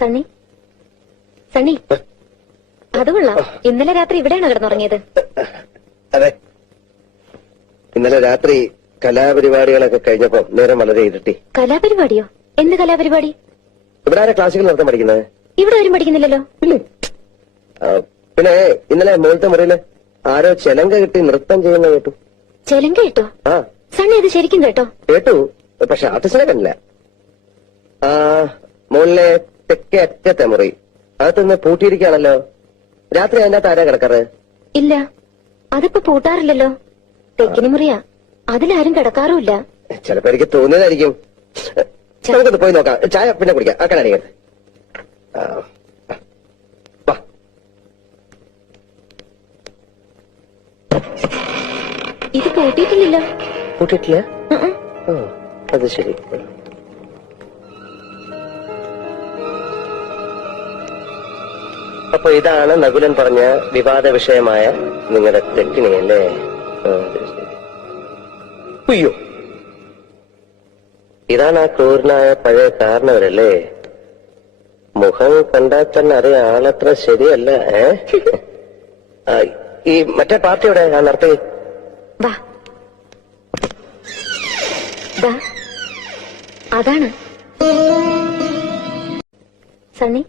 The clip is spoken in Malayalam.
സണ്ണി സണ്ണി അത് കൊള്ളാം. ഇന്നലെ രാത്രി ഇവിടെയാണോ കിടന്നുറങ്ങിയത്? അതെ, ഇന്നലെ രാത്രി കലാപരിപാടികളൊക്കെ കഴിഞ്ഞപ്പോ നേരം വളരെ ഇരുട്ടി. കലാപരിപാടിയോ? എന്ത് കലാപരിപാടി? ഇവിടെ ആരാ ക്ലാസിക്കൽ നൃത്തം പഠിക്കുന്നത്? ഇവിടെ ആരും പഠിക്കുന്നില്ലല്ലോ. പിന്നെ ഇന്നലെ മുകളിലത്തെ മുറിയില് ആരോ ചെലങ്ക കിട്ടി നൃത്തം ചെയ്യുന്ന കേട്ടു. ചെലങ്ക കേട്ടോ? ആ സണ്ണി ഇത് ശരിക്കും കേട്ടോ? കേട്ടു, പക്ഷെ ആർട്ടിസ്റ്റിനെ കണ്ടില്ല. മുകളിലെ തെക്കേ അറ്റത്തെ മുറി അകത്തുനിന്ന് പൂട്ടിയിരിക്കുകയാണല്ലോ. രാത്രി അതിന്റെ അകത്ത് ആരാ കിടക്കാറ്? ഇല്ല, അതിപ്പോ പൂട്ടാറില്ലല്ലോ. തെക്കിനി മുറിയാ, അതിലാരും കിടക്കാറുമില്ല. ചിലപ്പോ എനിക്ക് തോന്നിയതായിരിക്കും. നമുക്കൊന്ന് പോയി നോക്കാം. ചായ പിന്നെ കുടിക്കാം. ആ കട ഇത് പൂട്ടിയിട്ടില്ലല്ലോ. പൂട്ടിട്ടില്ല? അത് ശരി. അപ്പൊ ഇതാണ് നകുലൻ പറഞ്ഞ വിവാദ വിഷയമായ നിങ്ങളുടെ തെക്കിണി അല്ലേ? അയ്യോ, ഇതാണ് ആ ക്രൂരനായ പഴയ കാരണവരല്ലേ? മുഖം കണ്ടാൽ തന്നെ അറിയാം ആളത്ര ശരിയല്ല. ഈ മറ്റേ പാർട്ടിയുടെ ആ നടത്തി അതാണ് സണ്ണി.